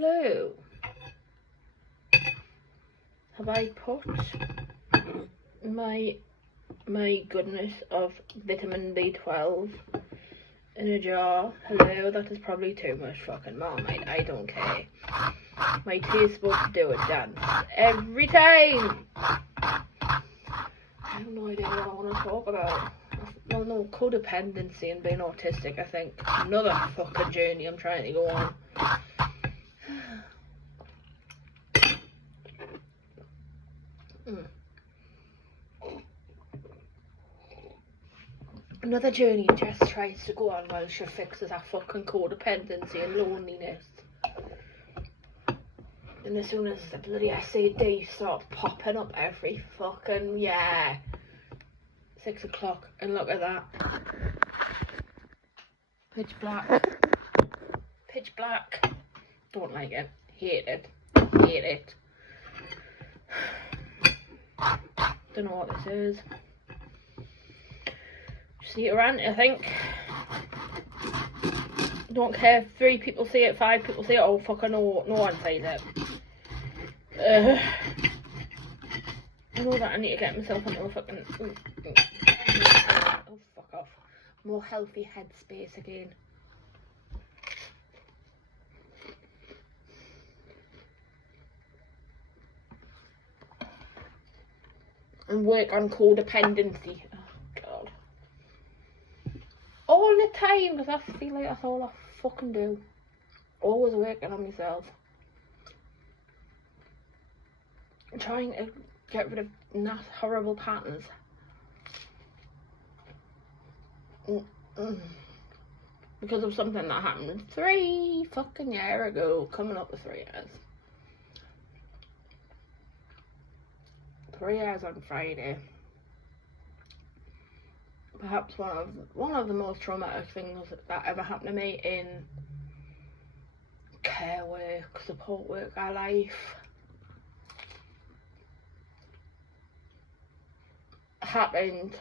Hello. Have I put my goodness of vitamin B12 in a jar? Hello, that is probably too much fucking Marmite. I don't care. My tea is supposed to do a dance every time. I have no idea what I want to talk about. Well, no, codependency and being autistic, I think. Another fucking journey I'm trying to go on. Another journey Jess tries to go on while she fixes her fucking codependency and loneliness. And as soon as the bloody SAD starts popping up every fucking 6 o'clock, and look at that. Pitch black. Pitch black. Don't like it. Hate it. Hate it. Don't know what this is. Just need to rant, I think. Don't care if 3 people see it, 5 people see it, oh fucking no one sees it. I know that I need to get myself into a fucking oh fuck off. More healthy headspace again. And work on codependency. Oh god. All the time, because I feel like that's all I fucking do. Always working on myself. Trying to get rid of horrible patterns. Because of something that happened 3 fucking years ago. Coming up with 3 years. 3 years on Friday. Perhaps one of the most traumatic things that ever happened to me in care work, support work, our life. Happened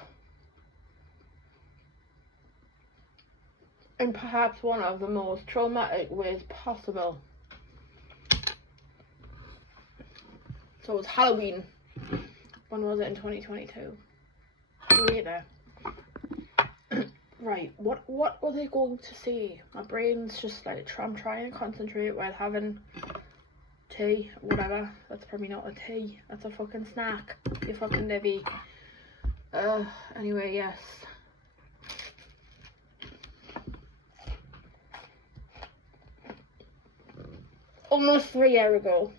in perhaps one of the most traumatic ways possible. So it was Halloween. When was it? In 2022? Wait there. Right, what were they going to say? My brain's just like, I'm trying to concentrate while having tea, whatever. That's probably not a tea, that's a fucking snack, you fucking divvy. Anyway, yes. Almost 3 years ago.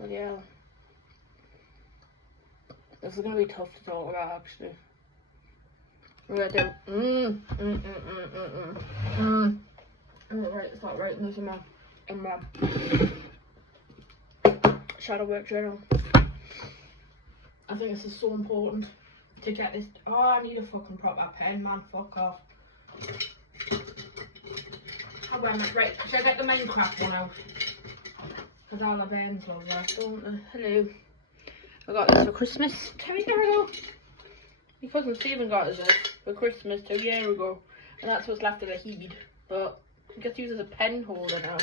But yeah. This is gonna be tough to talk about, actually. We're gonna do Right, start writing this in my shadow work journal. I think this is so important to get this. Oh, I need a fucking proper pen, man. Fuck off. Right, should I get the Minecraft one out? Because all the bands love that, don't they? Hello. I got this for Christmas 2 years ago. My cousin Stephen got us this for Christmas 2 years ago. And that's what's left of the heat. But it gets used as a pen holder now.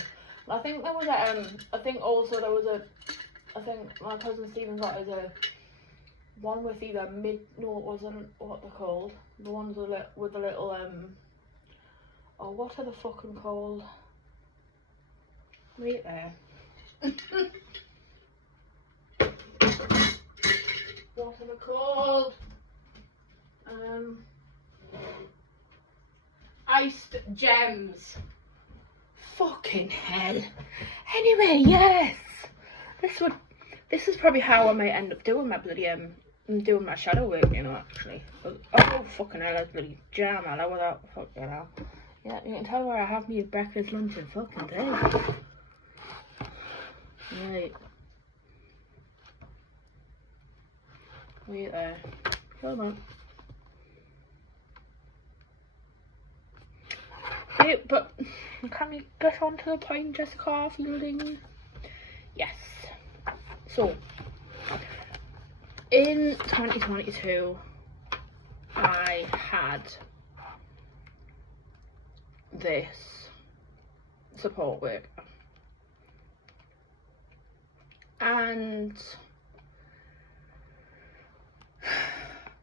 I think there was a, I think my cousin Stephen got us a one with either no it wasn't what they're called. The ones with the little, oh what are the fucking called? Wait there. What are they called? Iced gems. Fucking hell. Anyway, yes. This is probably how I might end up doing my bloody doing my shadow work, you know, actually. Oh fucking hell, that's bloody jam, hello without fucking hell. Yeah, you can tell where I have me breakfast, lunch and fucking day. Right. Wait there. Come on. Okay, but can we get on to the point, Jessica Fielding? Yes. So, in 2022, I had this support worker. And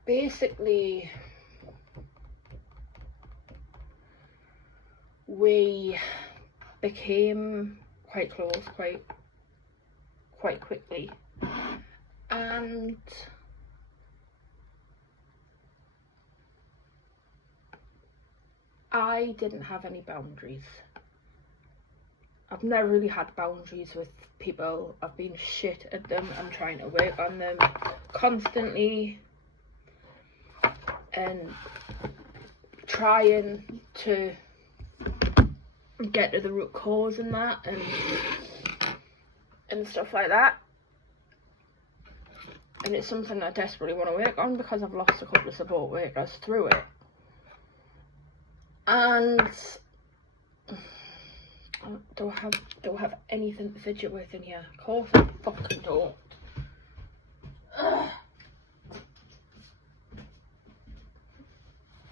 basically we became quite close quite quickly, and I didn't have any boundaries. I've never really had boundaries with people. I've been shit at them. I'm trying to work on them constantly and trying to get to the root cause in that and stuff like that. And it's something I desperately want to work on because I've lost a couple of support workers through it. And do I have anything to fidget with in here? Of course I fucking don't. Ugh.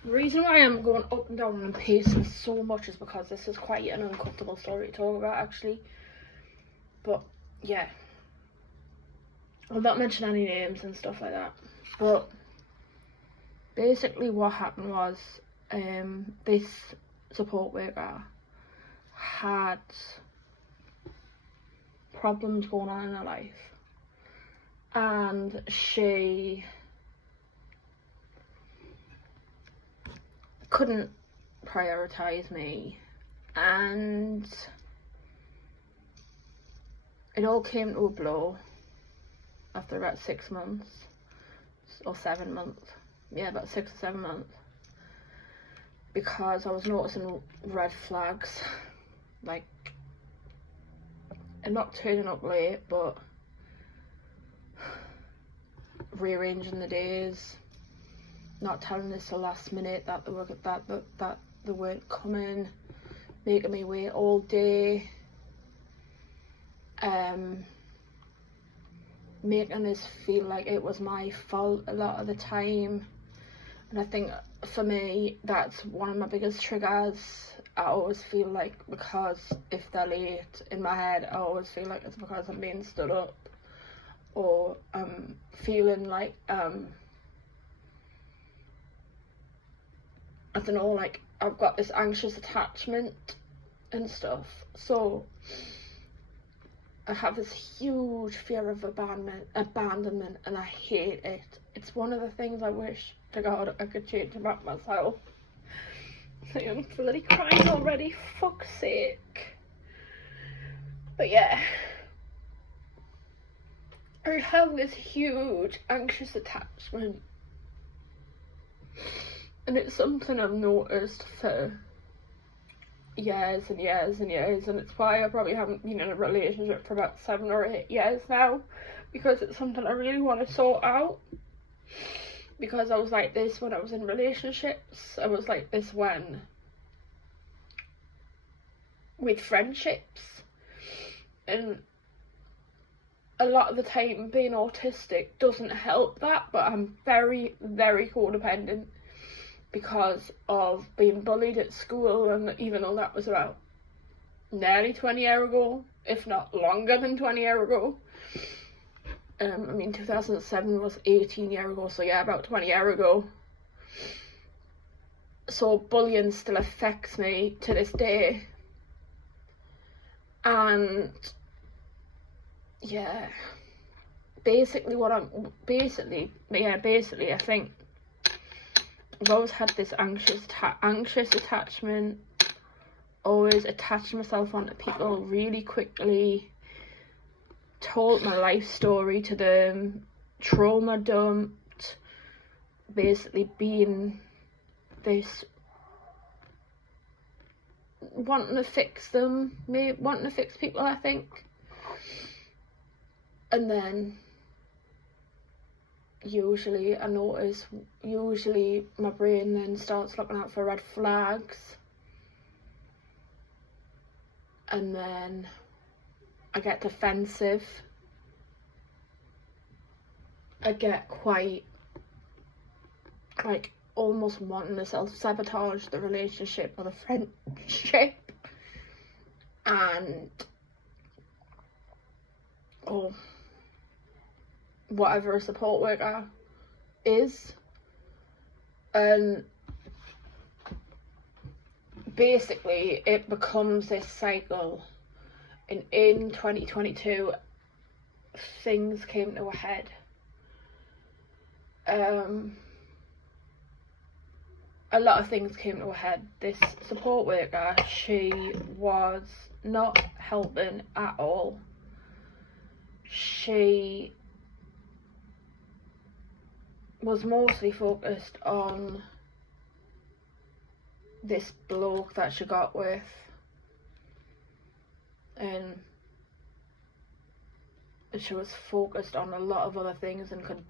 The reason why I'm going up and down and pacing so much is because this is quite an uncomfortable story to talk about, actually. But yeah, I'll not mention any names and stuff like that. But basically what happened was this support worker had problems going on in her life, and she couldn't prioritize me, and it all came to a blow after about 6 months or 7 months. Yeah, about 6 or 7 months, because I was noticing red flags, like, and not turning up late, but rearranging the days, not telling us the last minute that they weren't coming, making me wait all day, making us feel like it was my fault a lot of the time. And I think for me, that's one of my biggest triggers. I always feel like, because if they're late, in my head, I always feel like it's because I'm being stood up, or I'm feeling like, I don't know, like I've got this anxious attachment and stuff. So I have this huge fear of abandonment, and I hate it. It's one of the things I wish to God I could change about myself. I'm bloody crying already, fuck's sake. But yeah, I have this huge anxious attachment, and it's something I've noticed for years and years and years, and it's why I probably haven't been in a relationship for about 7 or 8 years now, because it's something I really want to sort out. Because I was like this when I was in relationships, I was like this when with friendships, and a lot of the time being autistic doesn't help that, but I'm very, very codependent because of being bullied at school, and even though that was about nearly 20 years ago, if not longer than 20 years ago. I mean, 2007 was 18 years ago, so yeah, about 20 years ago. So bullying still affects me to this day. And yeah, basically I think I've always had this anxious attachment, always attached myself onto people really quickly, told my life story to them, trauma dumped, basically being this, wanting to fix them, wanting to fix people, I think. And then usually my brain then starts looking out for red flags, and then I get defensive. I get quite like almost wanting to self-sabotage the relationship or the friendship, and or whatever a support worker is, and basically it becomes this cycle, and in 2022 things came to a head. A lot of things came to a head. This support worker, she was not helping at all. She was mostly focused on this bloke that she got with, and she was focused on a lot of other things and could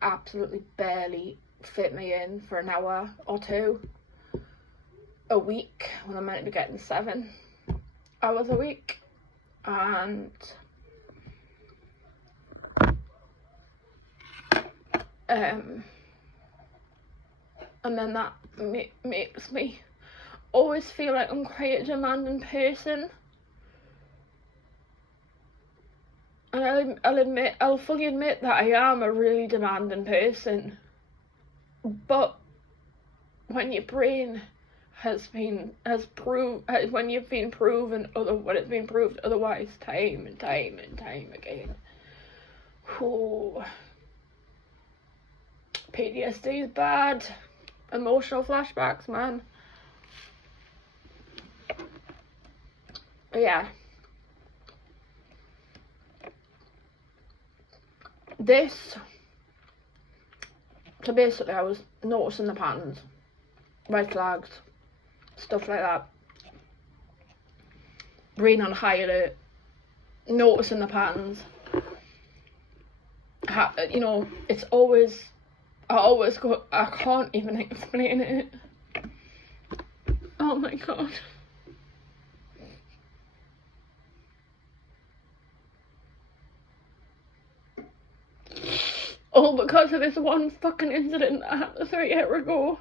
absolutely barely fit me in for an hour or two a week when I'm meant to be getting 7 hours a week. And then that makes me always feel like I'm quite a demanding person. And I'll fully admit that I am a really demanding person. But when your brain when it's been proven otherwise time and time again, PTSD is bad. Emotional flashbacks, man. But yeah. So basically I was noticing the patterns, red flags, stuff like that. Brain on high alert, noticing the patterns. It's always, I can't even explain it. Oh my god. All because of this one fucking incident that happened 3 years ago.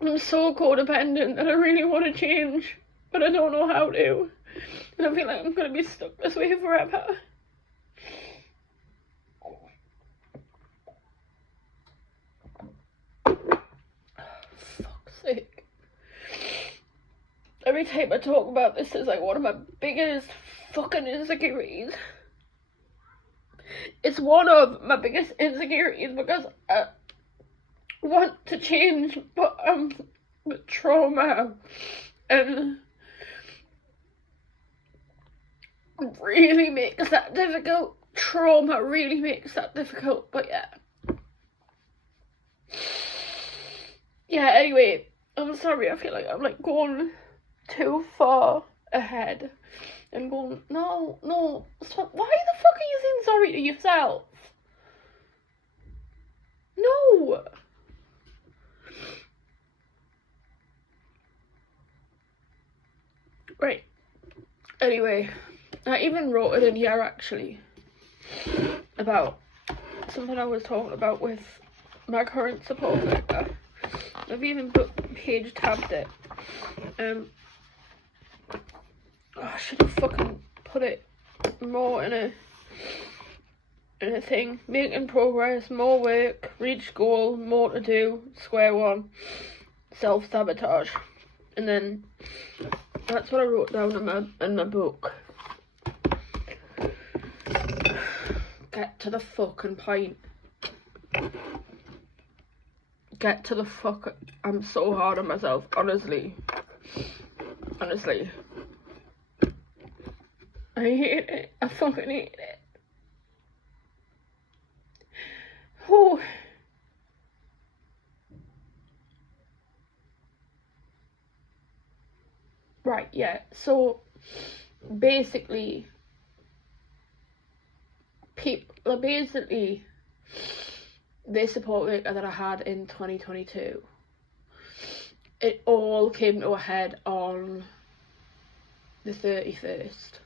I'm so codependent that I really want to change, but I don't know how to. And I feel like I'm gonna be stuck this way forever. Fuck's sake. Every time I talk about this, it's like one of my biggest fucking insecurities. It's one of my biggest insecurities because I want to change, but with trauma and really makes that difficult. Trauma really makes that difficult, but yeah, anyway, I'm sorry, I feel like I'm like going too far ahead and going, no, stop. Why the fuck are you saying sorry to yourself? No. Right. Anyway, I even wrote it in here actually about something I was talking about with my current support worker. I've even page tabbed it. I should have fucking put it more in a thing. Making progress, more work, reach goal, more to do, square one, self-sabotage. And then that's what I wrote down in my book. Get to the fucking point. Get to the fuck. I'm so hard on myself, honestly. I hate it. I fucking hate it. Oh. Right, yeah. So basically this support worker that I had in 2022, it all came to a head on the 31st,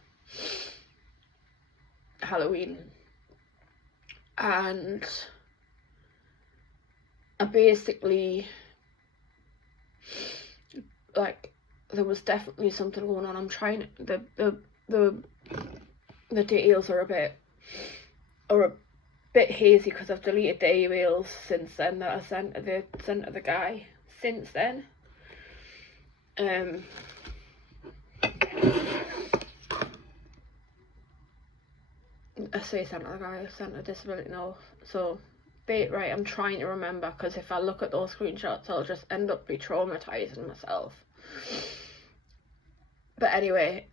Halloween, and I basically, like, there was definitely something going on. I'm trying, the details are a bit hazy because I've deleted the emails since then that I sent to the guy since then. I say sent to the guy, I sent a disability note. So, right, I'm trying to remember, because if I look at those screenshots, I'll just end up re-traumatizing myself. But anyway,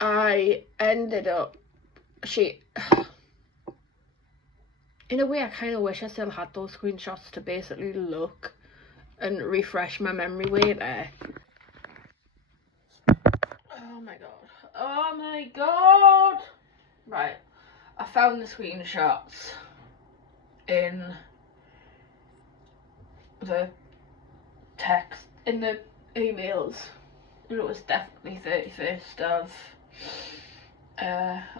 I ended up, in a way, I kind of wish I still had those screenshots to basically look and refresh my memory way there. Oh my god. Oh my god! Right, I found the screenshots in the text, in the emails, and it was definitely 31st of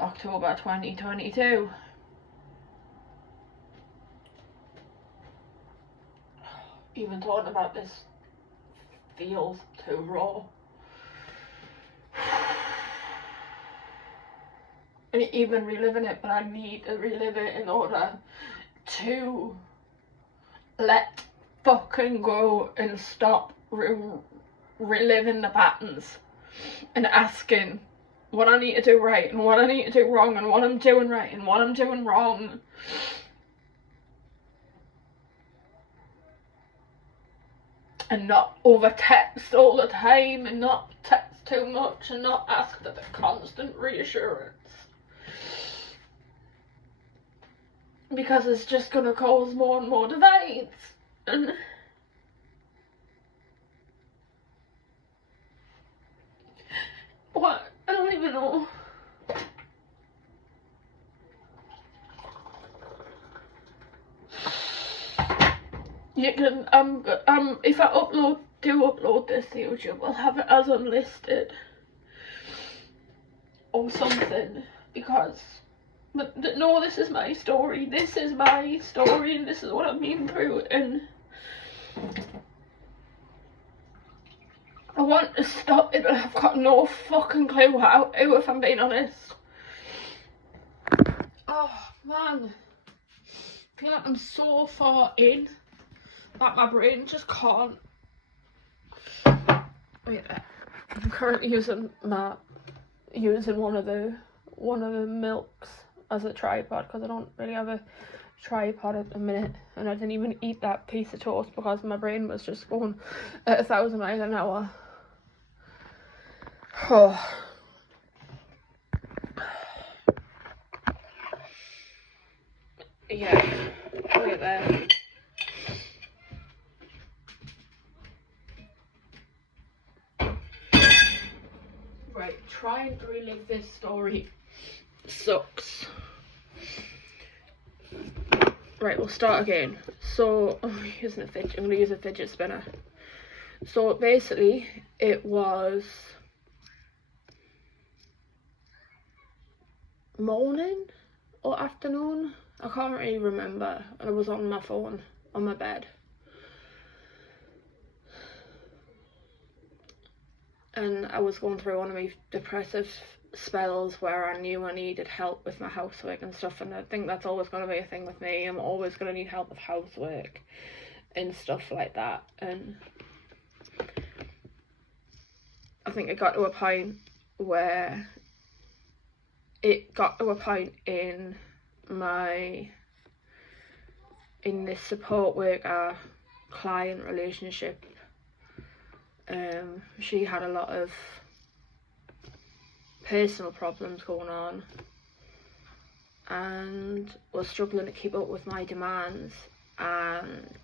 October 2022. Even talking about this feels too raw. And even reliving it, but I need to relive it in order to let fucking go and stop reliving the patterns and asking what I need to do right and what I need to do wrong and what I'm doing right and what I'm doing wrong. And not over text all the time and not text too much and not ask for the constant reassurance. Because it's just gonna cause more and more divides. And what? I don't even know. You can if I do upload this to YouTube, I'll have it as unlisted or something, because no, this is my story. This is my story, and this is what I've been through, and I want to stop it, but I've got no fucking clue how to, if I'm being honest. Oh man, I feel like I'm so far in that my brain just can't. Wait, I'm currently using one of the milks as a tripod, because I don't really have a tripod at the minute, and I didn't even eat that piece of toast because my brain was just going at 1,000 miles an hour. Oh. Yeah, look at that. Right, trying to relive this story sucks. Right, we'll start again. So, I'm gonna use a fidget spinner. So basically, it was morning or afternoon, I can't really remember, and I was on my phone on my bed, and I was going through one of my depressive spells where I knew I needed help with my housework and stuff, and I think that's always going to be a thing with me. I'm always going to need help with housework and stuff like that. And I think it got to a point where in this support worker client relationship, she had a lot of personal problems going on and was struggling to keep up with my demands, and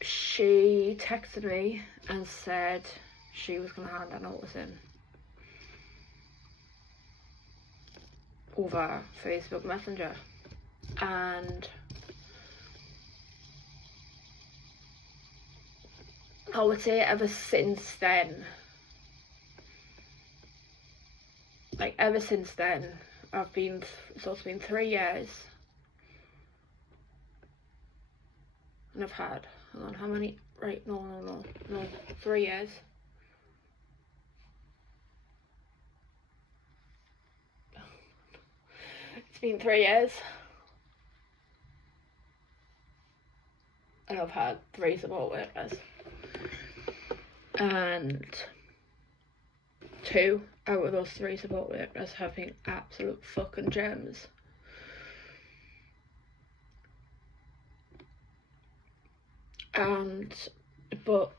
she texted me and said she was going to hand her notice in over Facebook Messenger. And I would say ever since then, so it's been 3 years. And I've had, hang on, how many, right, no, 3 years. It's been 3 years. And I've had 3 support workers. And 2 out of those 3 support workers have been absolute fucking gems. But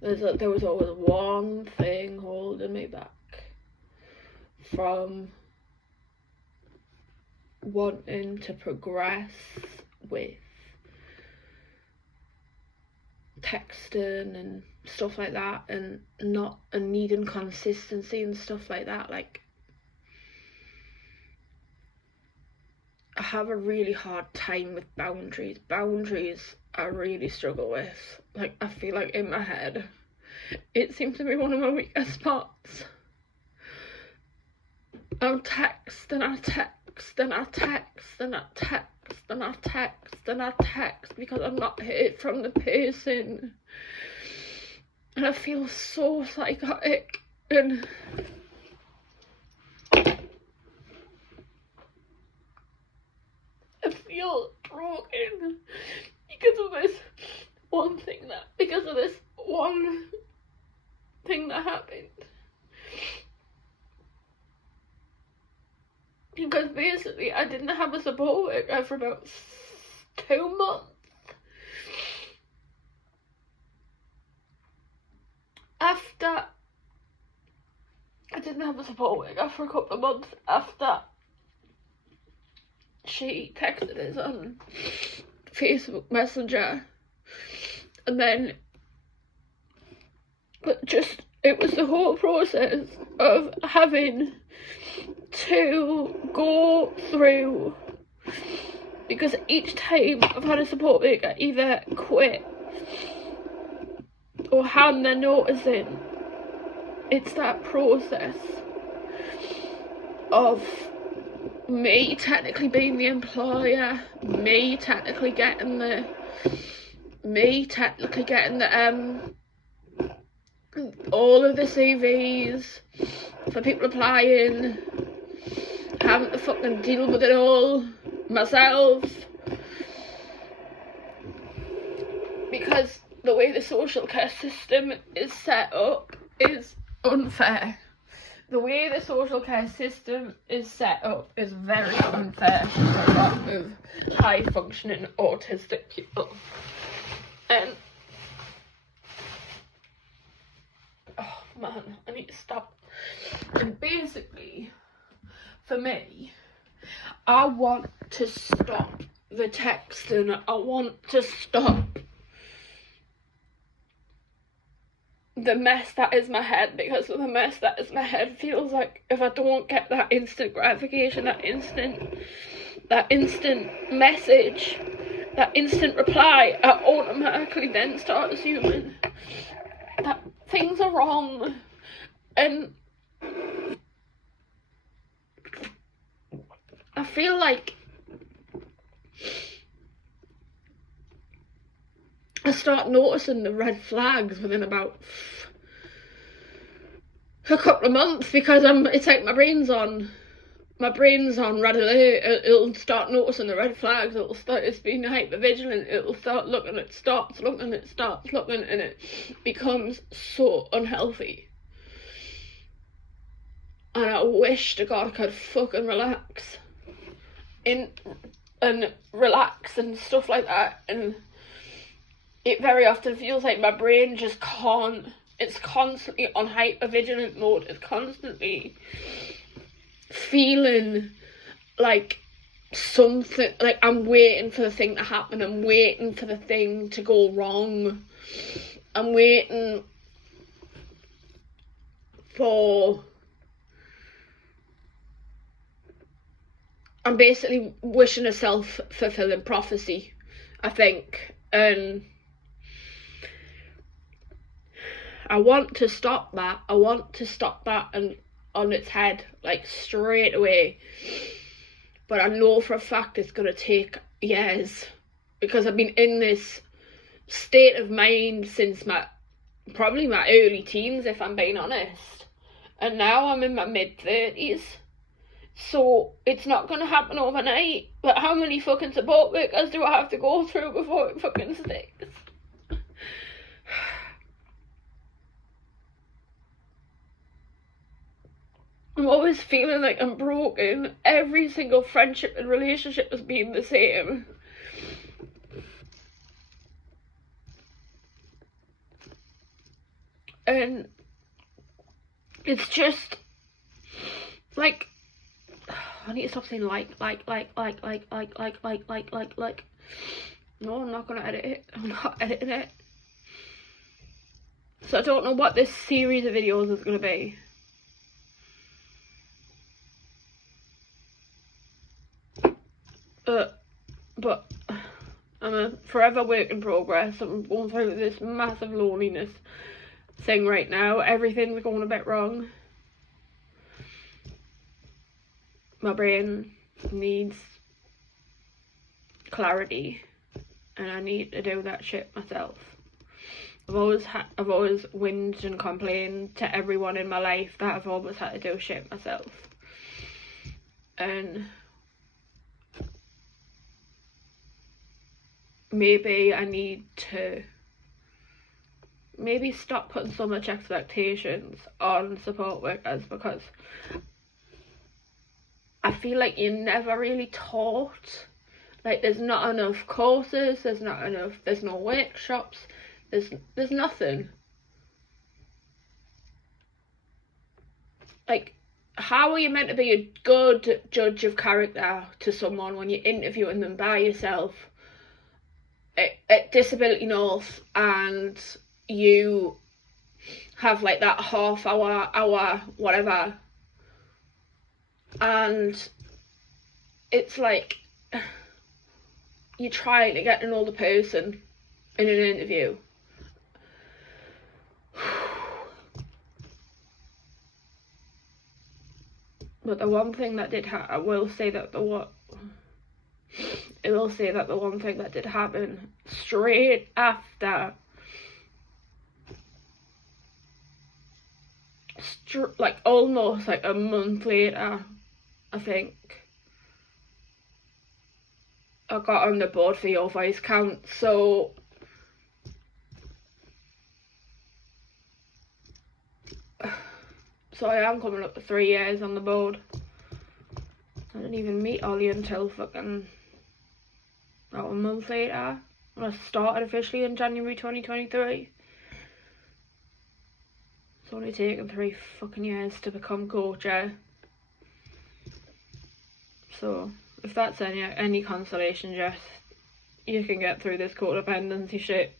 there was always one thing holding me back from wanting to progress with texting and stuff like that, and needing consistency and stuff like that. Like, I have a really hard time with boundaries. Boundaries I really struggle with. Like, I feel like in my head it seems to be one of my weakest spots. I'll text and I text and I text and I text and I text and I text because I'm not heard from the person, and I feel so psychotic, and I feel broken because of this one thing that happened. Because basically I didn't have a support worker for about 2 months. After I didn't have a support worker for a couple of months after she texted us on Facebook Messenger, and then it was the whole process of having to go through, because each time I've had a support worker either quit or hand their notice in, it's that process of me technically being the employer, me technically getting the all of the CVs for people applying, having to fucking deal with it all myself, because the way the social care system is set up is unfair. The way the social care system is set up is very unfair for a lot of high functioning autistic people. And oh man, I need to stop. And basically, for me, I want to stop the texting. I want to stop the mess that is my head, because the mess that is my head feels like if I don't get that instant gratification, that instant message, that instant reply, I automatically then start assuming that things are wrong. And I feel like I start noticing the red flags within about a couple of months, because it's like my brain's on red alert. It'll start noticing the red flags. It's being hyper vigilant. It'll start looking, it starts looking, and it becomes so unhealthy. And I wish to God I could fucking relax and stuff like that. And it very often feels like my brain just can't. It's constantly on hypervigilant mode. It's constantly feeling like something, like I'm waiting for the thing to happen. I'm waiting for the thing to go wrong. I'm waiting for... I'm basically wishing a self-fulfilling prophecy, I think. And I want to stop that. And on its head, like straight away. But I know for a fact it's gonna take years, because I've been in this state of mind since probably my early teens, if I'm being honest. And now I'm in my mid-30s. So it's not going to happen overnight. But how many fucking support workers do I have to go through before it fucking sticks? I'm always feeling like I'm broken. Every single friendship and relationship has been the same. And it's just like, I need to stop saying like. No, I'm not gonna edit it. I'm not editing it. So I don't know what this series of videos is gonna be. But I'm a forever work in progress. I'm going through this massive loneliness thing right now. Everything's going a bit wrong. My brain needs clarity, and I need to do that shit myself. I've always whinged and complained to everyone in my life that I've always had to do shit myself. And maybe I need to stop putting so much expectations on support workers, because I feel like you're never really taught. Like, there's not enough courses, there's no workshops, there's nothing. Like, how are you meant to be a good judge of character to someone when you're interviewing them by yourself at Disability North, and you have like that half hour, whatever, and it's like you're trying to get to know the person in an interview. But the one thing that did I will say that the one thing that did happen straight after, like almost like a month later, I think, I got on the board for Your Voice Counts. So I am coming up to 3 years on the board. I didn't even meet Ollie until fucking about a month later, when I started officially in January 2023. It's only taken 3 fucking years to become co-chair. So if that's any consolation, Jess, you can get through this codependency shit.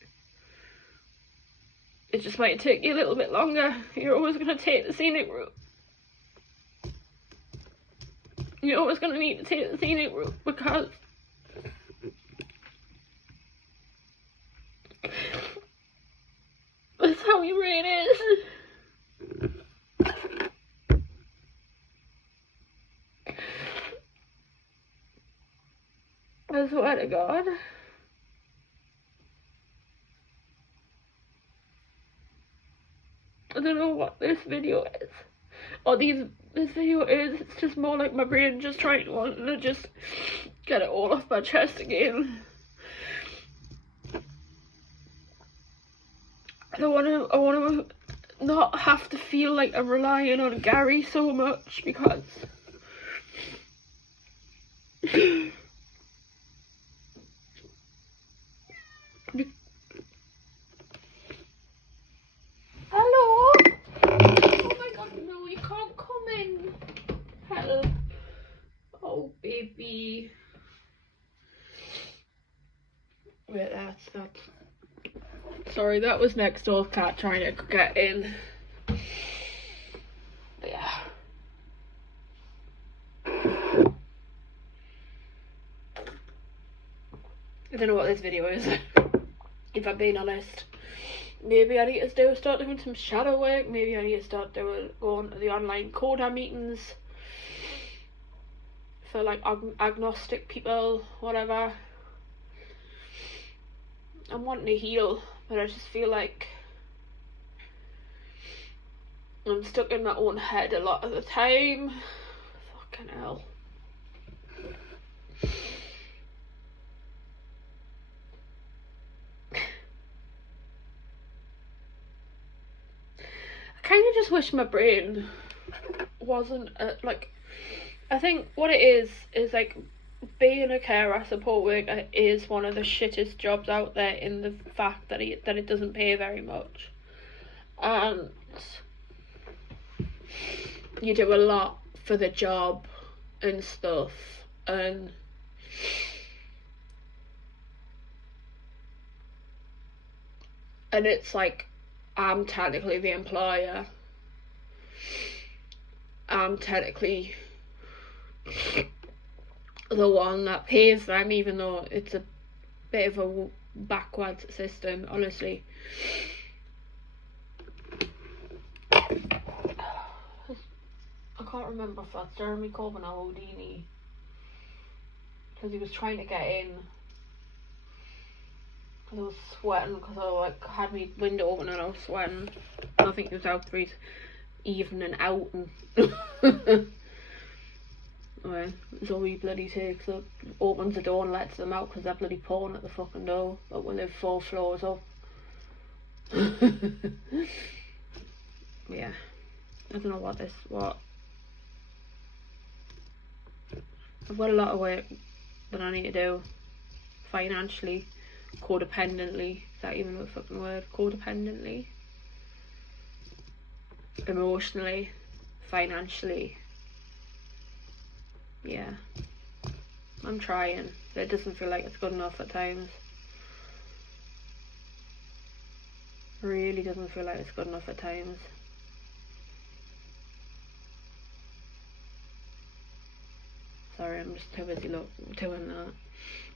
It just might take you a little bit longer. You're always going to take the scenic route. You're always going to need to take the scenic route, because that's how your brain is. I swear to God. I don't know what this video is, or this video is. It's just more like my brain just wanting to just get it all off my chest again. I want to not have to feel like I'm relying on Gary so much, because hello? Oh my God, no, you can't come in. Help. Oh, baby. Wait, that's sorry, that was next door cat trying to get in. But yeah. I don't know what this video is, if I'm being honest. maybe I need to start doing some shadow work. Maybe I need to start going to the online coder meetings for like agnostic people, whatever. I'm wanting to heal, but I just feel like I'm stuck in my own head a lot of the time. Fucking hell. I kind of just wish my brain wasn't like, I think what it is like, being a carer support worker is one of the shittest jobs out there, in the fact that it doesn't pay very much, and you do a lot for the job and stuff, and it's like, I'm technically the employer, I'm technically the one that pays them, even though it's a bit of a backwards system, honestly. I can't remember if that's Jeremy Corbyn or Houdini, because he was trying to get in, because I was sweating, because I like had my window open and I was sweating. I think he was out for his evening out, and well, it's all he bloody takes up, opens the door and lets them out, because they're bloody pawing at the fucking door, but we live 4 floors up. Yeah, I don't know what I've got a lot of work that I need to do, financially, codependently, is that even a fucking word? Codependently, emotionally, financially. Yeah, I'm trying, but it doesn't feel like it's good enough at times. It really doesn't feel like it's good enough at times. Sorry, I'm just too busy doing that.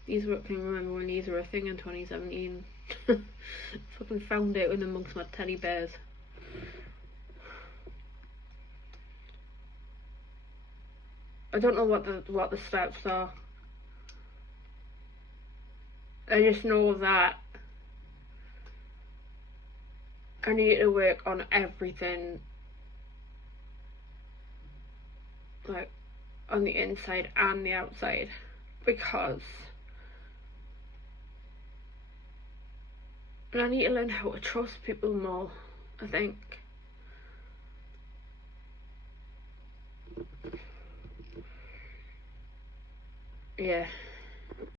These were, can you remember when these were a thing in 2017? Fucking found it in amongst my teddy bears. I don't know what the steps are. I just know that I need to work on everything, like on the inside and the outside, because I need to learn how to trust people more, I think. Yeah.